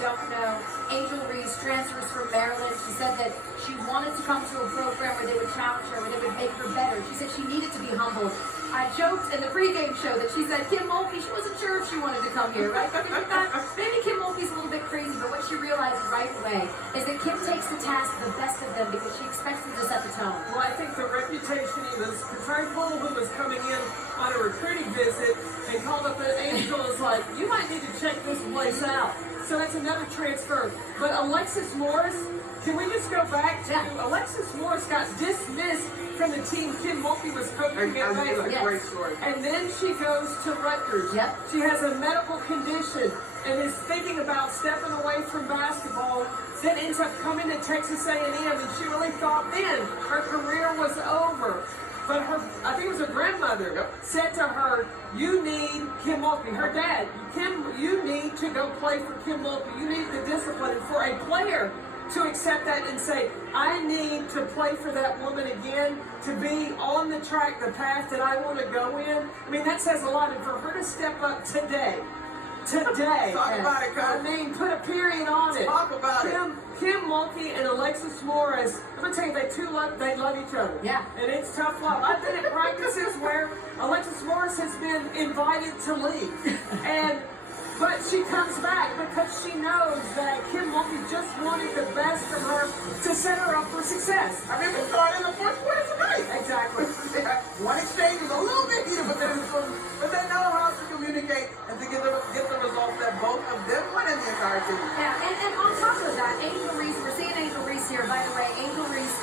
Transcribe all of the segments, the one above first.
don't know, Angel Reese transfers from Maryland. She said that she wanted to come to a program where they would challenge her, where they would make her better. She said she needed to be humbled. I joked in the pregame show that she said Kim Mulkey, she wasn't sure if she wanted to come here, right? Maybe Kim Mulkey's a little bit crazy, but what she realized right away is that Kim takes the task the best of them because she expects them to set the tone. Well, I think the reputation was Trey Cole, who was coming in on a recruiting visit and called up an Angel, is like, you might need to check this place out. So that's another transfer. But Alexis Morris, can we just go back to Alexis Morris got dismissed from the team Kim Mulkey was coaching at Baylor. Great story. And then she goes to Rutgers. Yep. She has a medical condition and is thinking about stepping away from basketball. Then ends up coming to Texas A&M, and she really thought then her career was over. But I think it was her grandmother said to her, you need Kim Mulkey, her dad, you need to go play for Kim Mulkey. You need the discipline. And for a player to accept that and say, I need to play for that woman again, to be on the track, the path that I want to go in. I mean, that says a lot. And for her to step up today, Talk about it, Coach. I mean, put a period on it. Talk about it. Kim Mulkey and Alexis Morris, I'm going to tell you, they love each other. Yeah. And it's tough love. I've been at practices where Alexis Morris has been invited to leave. But she comes back because she knows that Kim Mulkey just wanted the best from her to set her up for success. I mean, we saw it in the fourth quarter tonight. Exactly. One exchange was a little bit heated, but they know how to communicate and to get the results that both of them want in the entire team. Yeah, and on top of that, Angel Reese, we're seeing Angel Reese here, by the way. Angel Reese,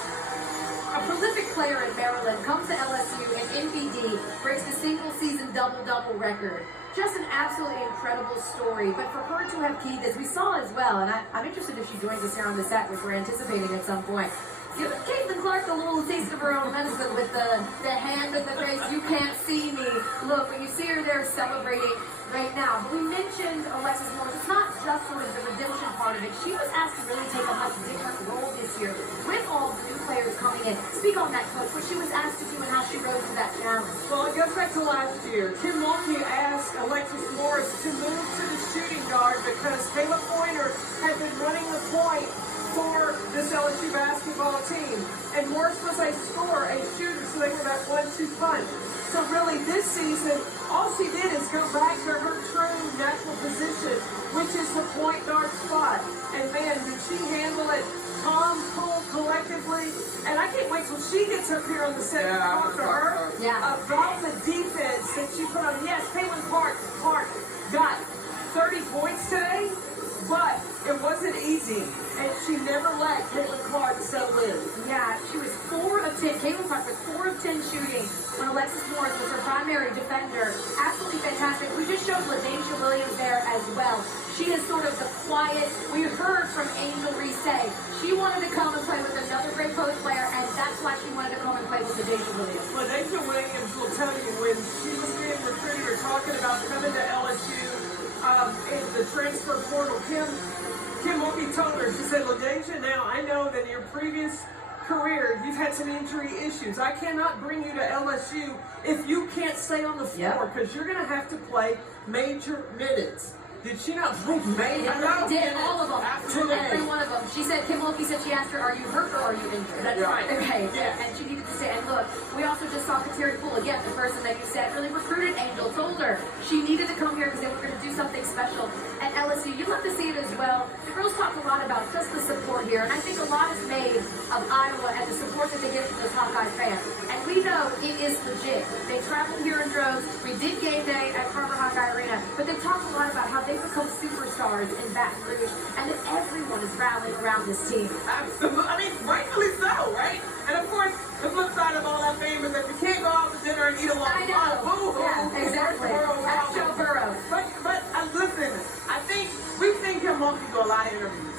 a prolific player in Maryland, comes to LSU and NBD breaks the single-season double-double record. Just an absolutely incredible story. But for her to have keyed this, we saw as well, and I'm interested if she joins us here on the set, which we're anticipating at some point. Give Caitlin Clark a little taste of her own medicine with the hand with the face, you can't see me. Look, when you see her there celebrating right now. But we mentioned Alexis Morris. It's not just sort of the redemption part of it. She was asked to really take a much different role this year with all the new players coming in. Speak on that, Coach, what she was asked to do and how she rose to that challenge. Well, it goes back to last year. Kim Mulkey asked Alexis Morris to move to the shooting guard because Kayla Pointer had been running the point for this LSU basketball team. And Morris was a scorer, a shooter, so they were that 1-2 punch. So really this season, all she did is go back to her true natural position, which is the point guard spot. And man, did she handle it calm, cool, collectively. And I can't wait till she gets up here on the set and talk to her about the defense that she put on. Yes, Caitlin Clark got 30 points today, but it wasn't easy. And she never let Caitlin Clark settle in. Yeah, she was 4 of 10. Caitlin Clark was 4 of 10 shooting when Alexis Morris was her primary defender. Absolutely fantastic. We just showed LaDacia Williams there as well. She is sort of the quiet. We heard from Angel Reese say she wanted to come and play with another great post player, and that's why she wanted to come and play with LaDacia Williams. LaDacia Williams will tell you when she was being recruited or talking about coming to LSU in the transfer portal, Kim Mulkey told her, she said, LaDacia, now I know that in your previous career you've had some injury issues. I cannot bring you to LSU if you can't stay on the floor because you're going to have to play major minutes. Did she not play major minutes? Did all of them. Every one of them. She said, Kim Mulkey said she asked her, are you hurt or are you injured? That's right. Okay. Yes. And she needed to say, and look, we also just saw Kateri Poole, again, the person that you said really recruited Angel, told her she needed to come here because they were going to do something special at LSU. You'd love to see it as well. The girls talk a lot about just the support here, and I think a lot is made of Iowa and the support that they give to the Hawkeye fans. And we know it is legit. They travel here in droves. We did game day at Carver Hawkeye Arena, but they talk a lot about how they become superstars in Baton Rouge, and that everyone is rallying around this team. Absolutely. I mean, rightfully so, right? And of course, the flip side of all that fame is that you can't go out to dinner and eat alone. I know. Boo-hoo. Yeah, exactly. That's Joe Burrow. But listen, I think we've seen Kim Mulkey do a lot of interviews.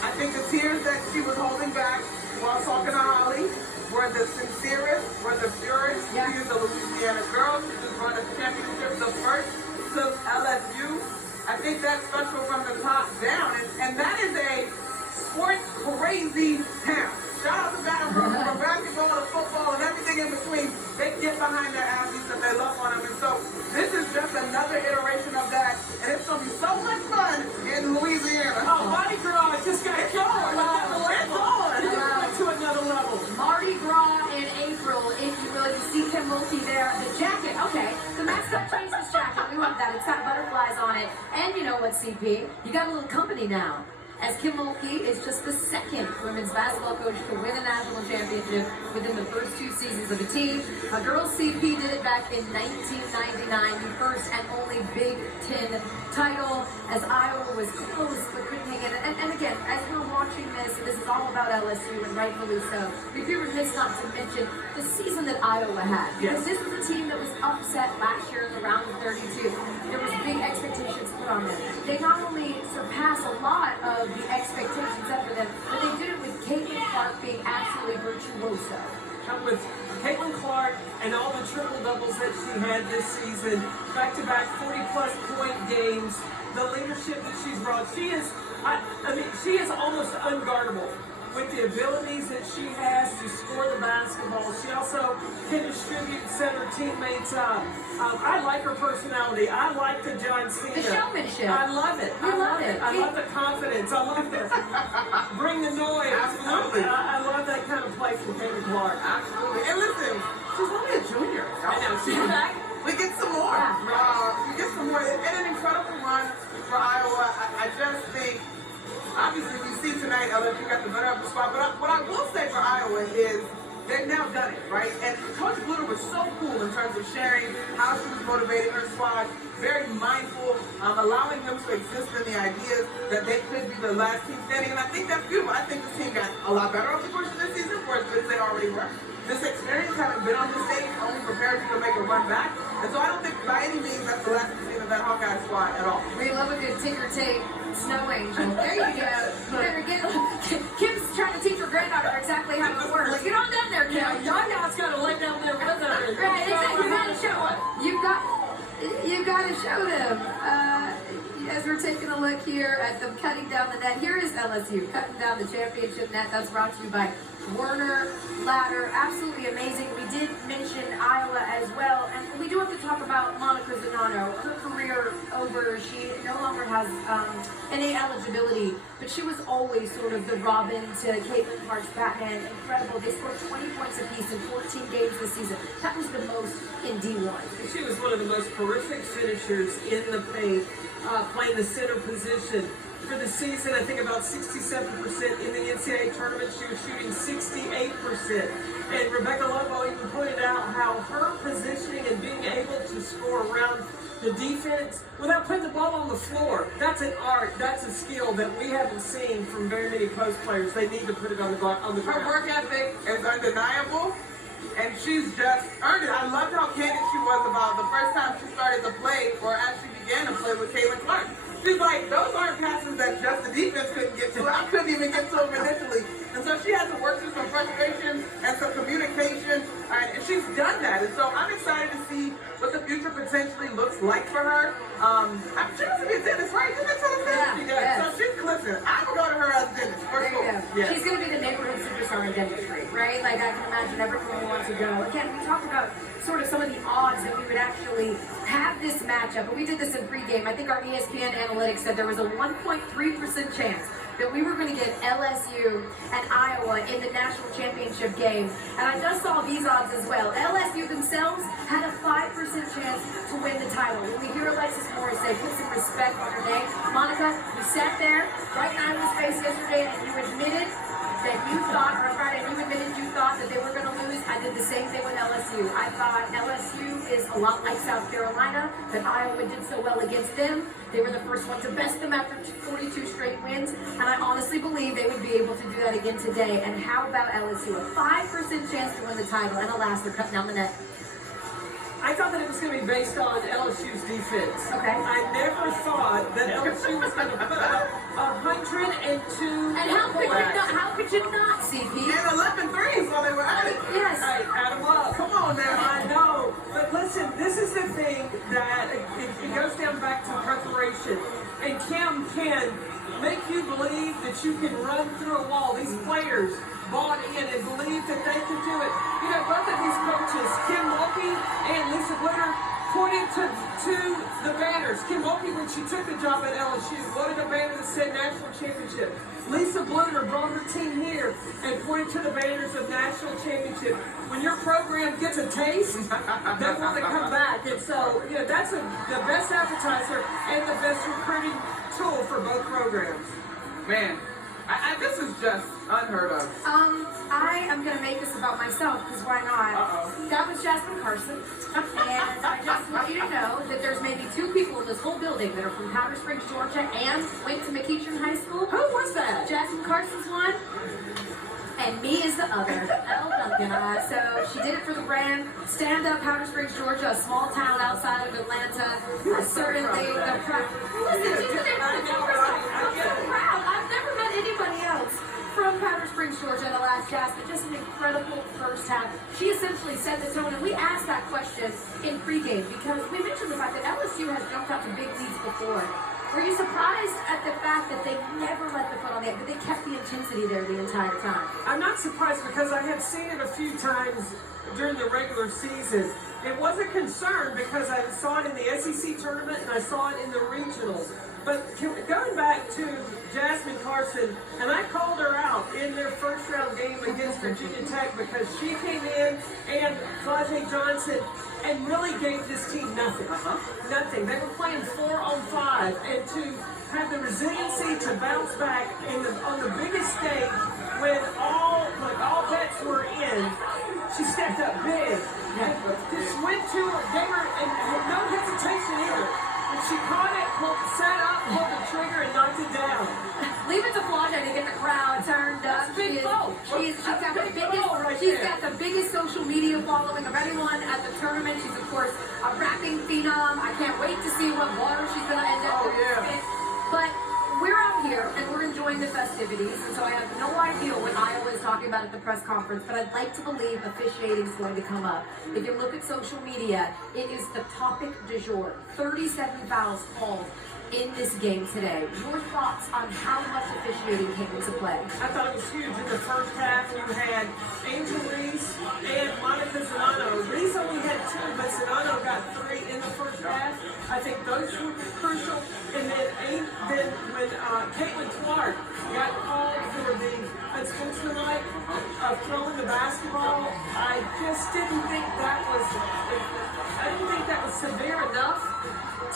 I think the tears that she was holding back while talking to Holly were the sincerest, were the purest. Yeah. She is a Louisiana girl. She just won a championship, the first to LSU. I think that's special from the top down. And that is a sports crazy town. Shout out to Baton Rouge from basketball to football and everything in between. They get behind their athletes and they love on them. And so this is just another iteration of that. And it's going to be so much fun in Louisiana. what, CP? You got a little company now, as Kim Mulkey is just the second women's basketball coach to win a national championship within the first 2 seasons of a team. A girls CP did it back in 1999, the first and only Big Ten title, as Iowa was close but couldn't hang in. And again, as we're watching this, and this is all about LSU, and rightfully so, we'd be remiss not to mention the season that Iowa had. Because this was a team that was upset last year in the round of 32. There was big expectations put on them. They not only surpassed a lot of the expectations set for them, but they did it with Caitlin Clark being absolutely virtuoso. With Caitlin Clark and all the triple doubles that she had this season, back-to-back 40-plus point games, the leadership that she's brought, she is almost unguardable with the abilities that she has to score the basketball. She also can distribute and set her teammates up. I like her personality. I like the John Cena. The showmanship. I love it. I love it. I love the confidence. I love the bring the noise. Absolutely. I love that kind of play from Caitlin Clark. Absolutely. And listen, she's only a junior. I know. She's back. We get some more. We get some more. And an incredible run for Iowa. I just think, obviously, we see tonight LSU got the better of the spot. But what I will say for Iowa is they've now done it, right? And Coach Bluter was so cool in terms of sharing how she was motivating her squad, very mindful, allowing them to exist in the ideas that they could be the last team standing. And I think that's beautiful. I think this team got a lot better over the course of this season, for as good as they already were. This experience, having been on this stage, only prepares you to make a run back. And so I don't think by any means that's the last season of that Hawkeye squad at all. We love a good ticker tape snow angel. There you go. You better get Kim's trying to teach her granddaughter exactly how it works. Get on down there, Kim. Y'all's got to lay down there with her. Right, exactly. You gotta show them. You gotta show them. As we're taking a look here at them cutting down the net, here is LSU cutting down the championship net. That's brought to you by Werner Ladder. Absolutely amazing. We did mention Iowa as well, and we do have to talk about Monica Zanano. Her career over. She no longer has NCAA eligibility, but she was always sort of the Robin to Caitlin Clark's Batman. Incredible. They scored 20 points apiece in 14 games this season. That was the most in D1. She was one of the most prolific finishers in the paint, playing the center position. For the season, I think about 67% in the NCAA tournament. She was shooting 68%. And Rebecca Lobo even pointed out how her positioning and being able to score around the defense without putting the ball on the floor, that's an art, that's a skill that we haven't seen from very many post players. They need to put it on the ground. Her work ethic is undeniable, and she's just earned it. I loved how candid she was about the first time she started to play, or actually began to play with Caitlin Clark. She's like, those aren't passes that just the defense couldn't get to. I couldn't even get to them initially. And so she had to work through some frustration and some communication, and she's done that. And so I'm excited to see what the future potentially looks like for her. She wants to be a dentist, right? Isn't that what she does? Yes. So she's, listen, I would go to her as a dentist, for There you sure. go. She's going to be the neighborhood superstar in dentistry, right? Like, I can imagine everyone wants to go. Again, we talked about sort of some of the odds that we would actually have this matchup, and we did this in pregame. I think our ESPN analytics said there was a 1.3% chance that we were going to get LSU and Iowa in the national championship game. And I just saw these odds as well. LSU themselves had a 5% chance to win the title. When we hear Alexis Morris say, put some respect on her name. Monica, you sat there right in Iowa's face yesterday and you admitted that you thought, or Friday, you admitted you thought that they were going to lose. I did the same thing with LSU. I thought LSU is a lot like South Carolina, that Iowa did so well against them. They were the first one to best them after 42 straight wins, and I honestly believe they would be able to do that again today. And how about LSU? A 5% chance to win the title, and alas, they're cutting down the net. I thought that it was going to be based on LSU's defense. Okay. I never thought that LSU was going to put up 102. And how could you not, CP? And 11 threes while they were at it. Yes. Hey, add them up. Come on now. I know. But listen, this is the thing that it goes down back to preparation. And Kim can make you believe that you can run through a wall. These players bought in and believed that they could do it. You know, both of these coaches, Kim Mulkey and Lisa Bluter, pointed to the banners. Kim Mulkey, when she took the job at LSU, wanted a banner that said National Championship. Lisa Bluter brought her team here and pointed to the banners of National Championship. When your program gets a taste, they want to come back. And so, you know, that's the best appetizer and the best recruiting tool for both programs. Man, this is just unheard of. I am going to make this about myself, because why not? Uh-oh. That was Jasmine Carson. And I just want you to know that there's maybe 2 people in this whole building that are from Powder Springs, Georgia, and went to McEachern High School. Who was that? Jasmine Carson's one, and me is the other. Elle Duncan. So she did it for the brand. Stand up, Powder Springs, Georgia, a small town outside of Atlanta. Certainly the proud. Listen, she's been I'm so proud. I've never met anybody else from Powder Springs, Georgia, in the last Jasmine. Just an incredible first half. She essentially set the tone, and we asked that question in pregame because we mentioned the fact that LSU has jumped out to big leads before. Were you surprised at the fact that they never let the foot on the gas, but they kept the intensity there the entire time? I'm not surprised because I had seen it a few times during the regular season. It was a concern because I saw it in the SEC tournament and I saw it in the regionals. But going back to Jasmine Carson, and I called her out in their first round game against Virginia Tech because she came in and Flajay Johnson and really gave this team nothing. Nothing. They were playing 4-on-5, and to have the resiliency to bounce back on the biggest stage when all bets were in, she stepped up big. Just went to her, gave her, and had no hesitation either. And she caught it, set up, pulled the trigger, and knocked it down. Leave it to Flajay to get the crowd turned up. She's got the biggest social media following of anyone at the tournament. She's, of course, a rapping phenom. I can't wait to see what water she's going to end up with. But we're out here, and we're enjoying the festivities, and so I have no idea what Iowa is talking about at the press conference, but I'd like to believe officiating is going to come up. If you look at social media, it is the topic du jour. 37 fouls called in this game today. Your thoughts on how much officiating came into play? I thought it was huge. In the first half, you had Angel Reese and Monica Zanano. Reese only had 2, but Zanano got 3 in the first half. I think those were crucial. And then when Caitlin Clark got called for the unsportsmanlike of throwing the basketball, I just didn't think that was severe enough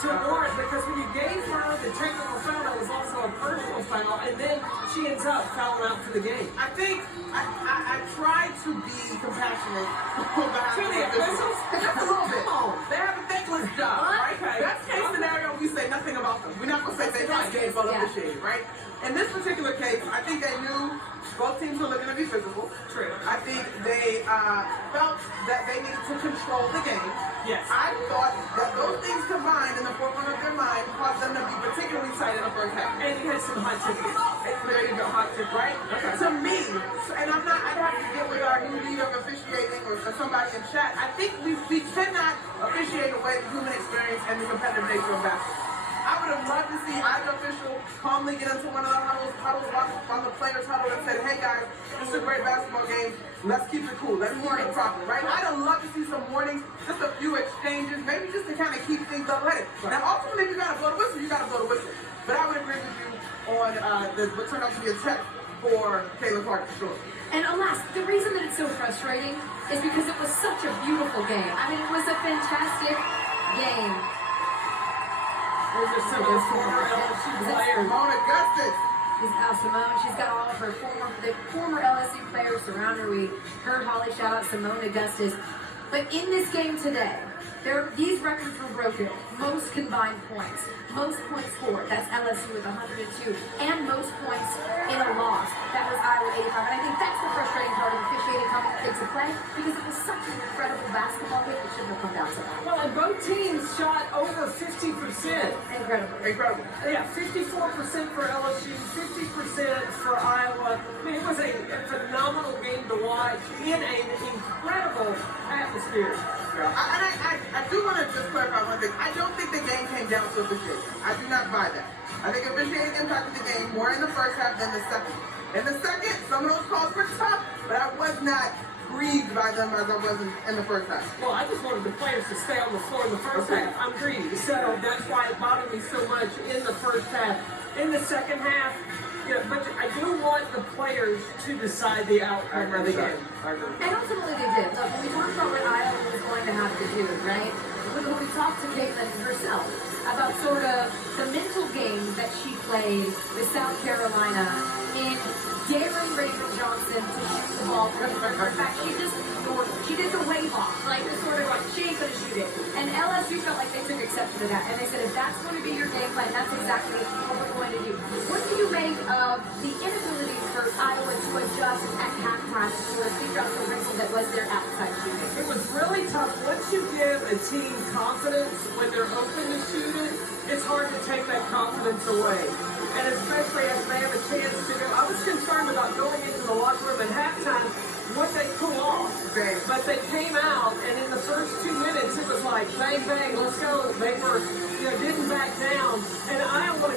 to warrant, because when you gave her the technical foul, that was also a personal foul, and then she ends up fouling out for the game. I think I tried to be compassionate about To the officials? just a little bit. They have a thankless job, right? Okay. Best case scenario, we say nothing about them. We're not going to say they got games on officiating, right? In this particular case, I think they knew both teams were looking to be physical. True. I think they felt that they needed to control the game. Yes. I thought that those things combined in the forefront of their mind caused them to be particularly tight in the first half. And you had some hot tickets. There you go, hot tip, right? Okay. To me, and I'd have to get with our new leader of officiating or somebody in chat. I think we cannot officiate away the human experience and the competitive nature of basketball. I would have loved to see either official calmly get into one of the huddles while the players huddled and said, hey guys, this is a great basketball game. Let's keep it cool. Let's warn it properly, right? I'd have loved to see some warnings, just a few exchanges, maybe just to kind of keep things level-headed. Now, ultimately, if you got to blow the whistle, you got to blow the whistle. But I would agree with you on what turned out to be a test for Caitlin Clark, for sure. And alas, the reason that it's so frustrating is because it was such a beautiful game. I mean, it was a fantastic game. Those are some of the former LSU players. Simone Augustus. Simone, she's got all of her former LSU players surround her. We heard Holly shout out Simone Augustus. But in this game today, these records were broken. Most combined points. Most points scored. That's LSU with 102. And most points in a loss. That was Iowa 85. And I think that's the frustrating part of officiating coming into play, because it was such an incredible basketball game. It shouldn't have come down to that. Well, and both teams shot over 50%. Incredible. Yeah, 54% for LSU, 50% for Iowa. I mean, it was a phenomenal game to watch in an incredible atmosphere. I do want to just clarify one thing. I don't think the game came down to officiating. I do not buy that. I think officiating impacted the game more in the first half than the second. In the second, some of those calls were tough, but I was not grieved by them as I was in the first half. Well, I just wanted the players to stay on the floor in the first half. I'm greedy, so that's why it bothered me so much in the first half. In the second half, but I do want the players to decide the outcome of the game. And ultimately they did. Look, when we talked about what Iowa was going to have to do, right? When we talked to Caitlin herself about sort of the mental game that she played with South Carolina in daring Rachel Johnson to shoot the ball from her. In fact, she did the wave off, like the sort of like, she ain't gonna shoot it. And LSU felt like they took exception to that. And they said, if that's going to be your game plan, that's exactly what we're going to do. What do you make of the inability for Iowa to adjust at halftime to sort of figure out the wrinkle that was their outside shooting? It was really tough. Once you give a team confidence when they're open to shoot it, it's hard to take that confidence away. And especially as they have a chance to go. I was concerned about going into the locker room at halftime, what they pull off. But they came out, and in the first 2 minutes, it was like, bang, bang, let's go. They were, didn't back down. And Iowa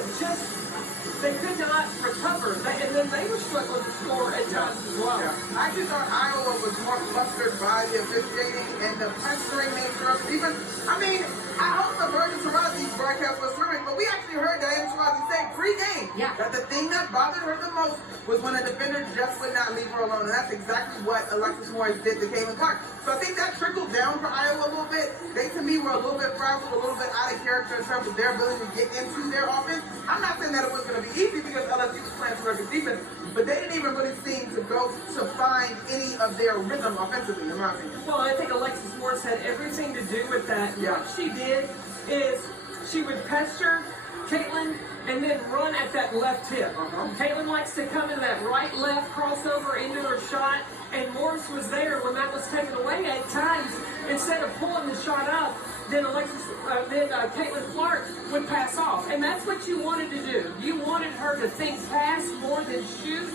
they could not recover. And then they were struggling to score at times as well. Yeah. I just thought Iowa was more flustered by the officiating and the pestering nature of the defense. I mean, I hope the Virgin Tarazi's broadcast was terrific, but we actually heard Diana Taurasi say pre-game that the thing that bothered her the most was when a defender just would not leave her alone. And that's exactly what Alexis Morris did to Caitlin Clark. So I think that trickled down for Iowa a little bit. They, to me, were a little bit frazzled, a little bit out of character in terms of their ability to get into their offense. I'm not saying that it was going to be easy because LSU was playing terrific defense, but they didn't even really seem to go to find any of their rhythm offensively, in my opinion. Well, I think Alexis Morris had everything to do with that. Yeah. What she did is she would pester Caitlin and then run at that left hip. Caitlin likes to come in that right-left crossover into her shot, and Morris was there when that was taken away 8 times. Instead of pulling the shot up, then Caitlin Clark would pass off. And that's what you wanted to do. You wanted her to think pass more than shoot,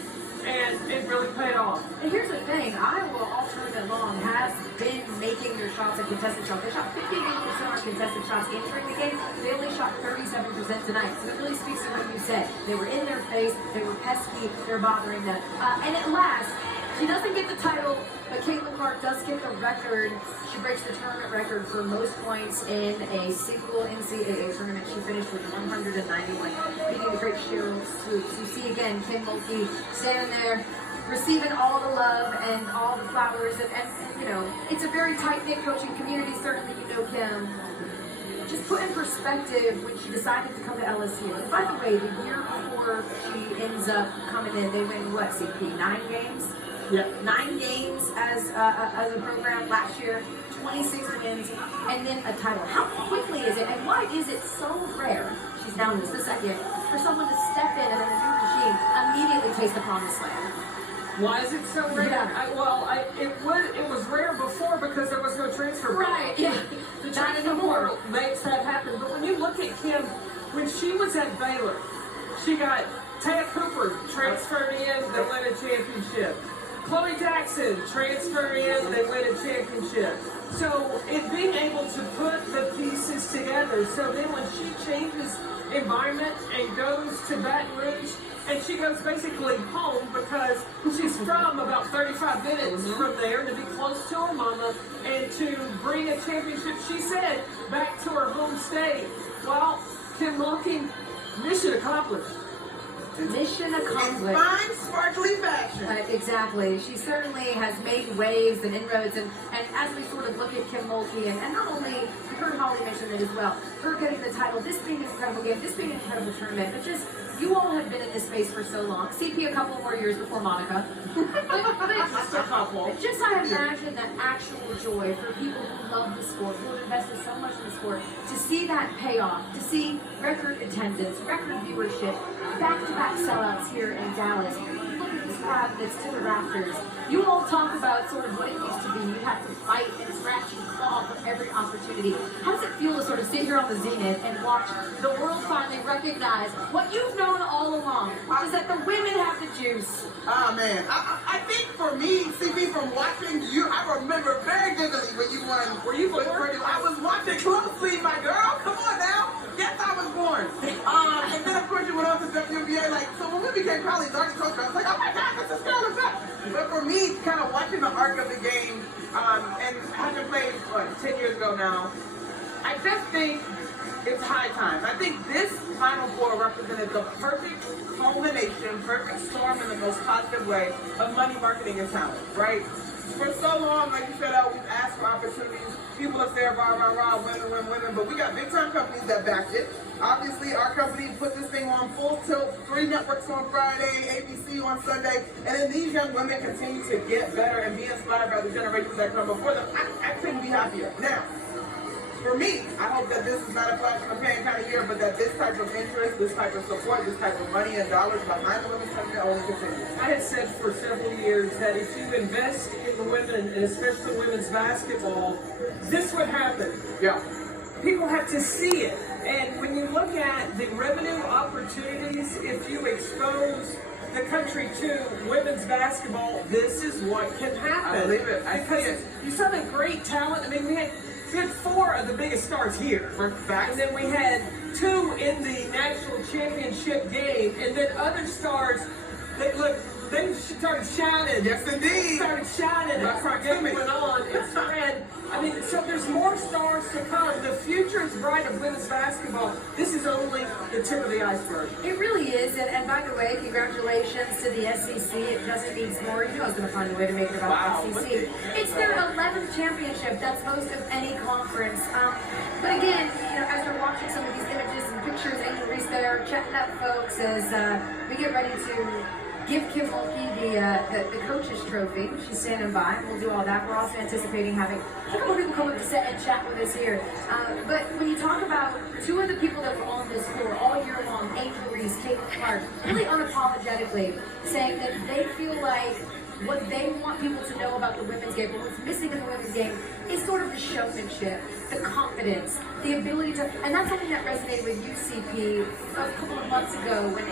and it really paid off. And here's the thing, Iowa all tournament long has been making their shots and contested shots. They shot 58% on contested shots entering the game. They only shot 37% tonight. So it really speaks to what you said. They were in their face, they were pesky, they're bothering them. And at last, she doesn't get the title, but Caitlin Clark does get the record. She breaks the tournament record for most points in a single NCAA tournament. She finished with 191, beating the great Cheryl Swoops. You see again Kim Mulkey standing there, receiving all the love and all the flowers. And you know, it's a very tight-knit coaching community. Certainly, you know Kim. Just put in perspective when she decided to come to LSU. And by the way, the year before she ends up coming in, they win what, CP? 9 games? Yeah. 9 games as a program last year, 26 wins, and then a title. How quickly is it, and why is it so rare, she's now just the second, for someone to step in and in a new regime immediately taste the promised land? Why is it so rare? Yeah. It was rare before because there was no transfer. Right, yeah. The transfer portal makes that happen. But when you look at Kim, when she was at Baylor, she got Taya Cooper transferred in, they win a championship. Chloe Jackson transferred in, they win a championship. So it being able to put the pieces together. So then when she changes environment and goes to Baton Rouge, and she goes basically home because she's from about 35 minutes from there to be close to her mama and to bring a championship, she said, back to her home state. Well, Kim Mulkey, mission accomplished. Mission accomplished. In fine, sparkly fashion. Exactly. She certainly has made waves and inroads, and as we sort of look at Kim Mulkey, and not only, you heard Holly mention it as well, her getting the title, this being an incredible game, this being an incredible tournament, but just, you all have been in this space for so long. CP a couple more years before Monica. Just a couple. Just I imagine that actual joy for people who love the sport, who have invested so much in the sport, to see that pay off, to see record attendance, record viewership, back-to-back sellouts here in Dallas. Look at this crowd that's to the rafters. You all talk about sort of what it used to be. You have to fight and scratch and claw for every opportunity. How does it feel to sort of sit here on the zenith and watch the world finally recognize what you've known all along, which is that the women have the juice? Ah, man. I think for me, CP, from watching you, I remember very vividly when you won. Were you born? I was watching closely, my girl. Come on now. Yes, I was born. And then, of course, you went on to WNBA. Like, so when we became colleagues, I was like, oh my God, this girl is up. But for me, kind of watching the arc of the game, and having played, 10 years ago now, I just think it's high time. I think this Final Four represented the perfect culmination, perfect storm in the most positive way of money, marketing, and talent, right? for so long, like you said, we've asked for opportunities. People have said, rah, rah, rah, women, but we got big-time companies that backed it. Obviously, our company put this thing on full tilt, 3 networks on Friday, ABC on Sunday, and then these young women continue to get better and be inspired by the generations that come before them. I couldn't be happier. Now, for me, I hope that this is not a flash in the pan kind of year, but that this type of interest, this type of support, this type of money and dollars behind the women's company only continues. I have said for several years that if you invest in the women, and especially women's basketball, this would happen. Yeah. People have to see it. And when you look at the revenue opportunities, if you expose the country to women's basketball, this is what can happen. I believe it. Because you saw the great talent. I mean, we had 4 of the biggest stars here. And then we had 2 in the national championship game. And then other stars, they started shining. Yes, indeed. Started shining as the game went on and spread. I mean, so there's more stars to come. The future is bright of women's basketball. This is only the tip of the iceberg. It really is, and by the way, congratulations to the SEC. It doesn't need more. You know it's going to find a way to make it about the SEC. It's their 11th championship. That's most of any conference. But again, you know, as you're watching some of these images and pictures, Angel Reese there chatting up folks as we get ready to give Kim Mulkey the coach's trophy. She's standing by, and we'll do all that. We're also anticipating having a couple people come up to set and chat with us here. But when you talk about 2 of the people that were on this floor all year long, Angel Reese, Caitlin Clark, really unapologetically saying that they feel like what they want people to know about the women's game, but what's missing in the women's game, is sort of the showmanship, the confidence, the ability to, and that's something that resonated with UCP a couple of months ago when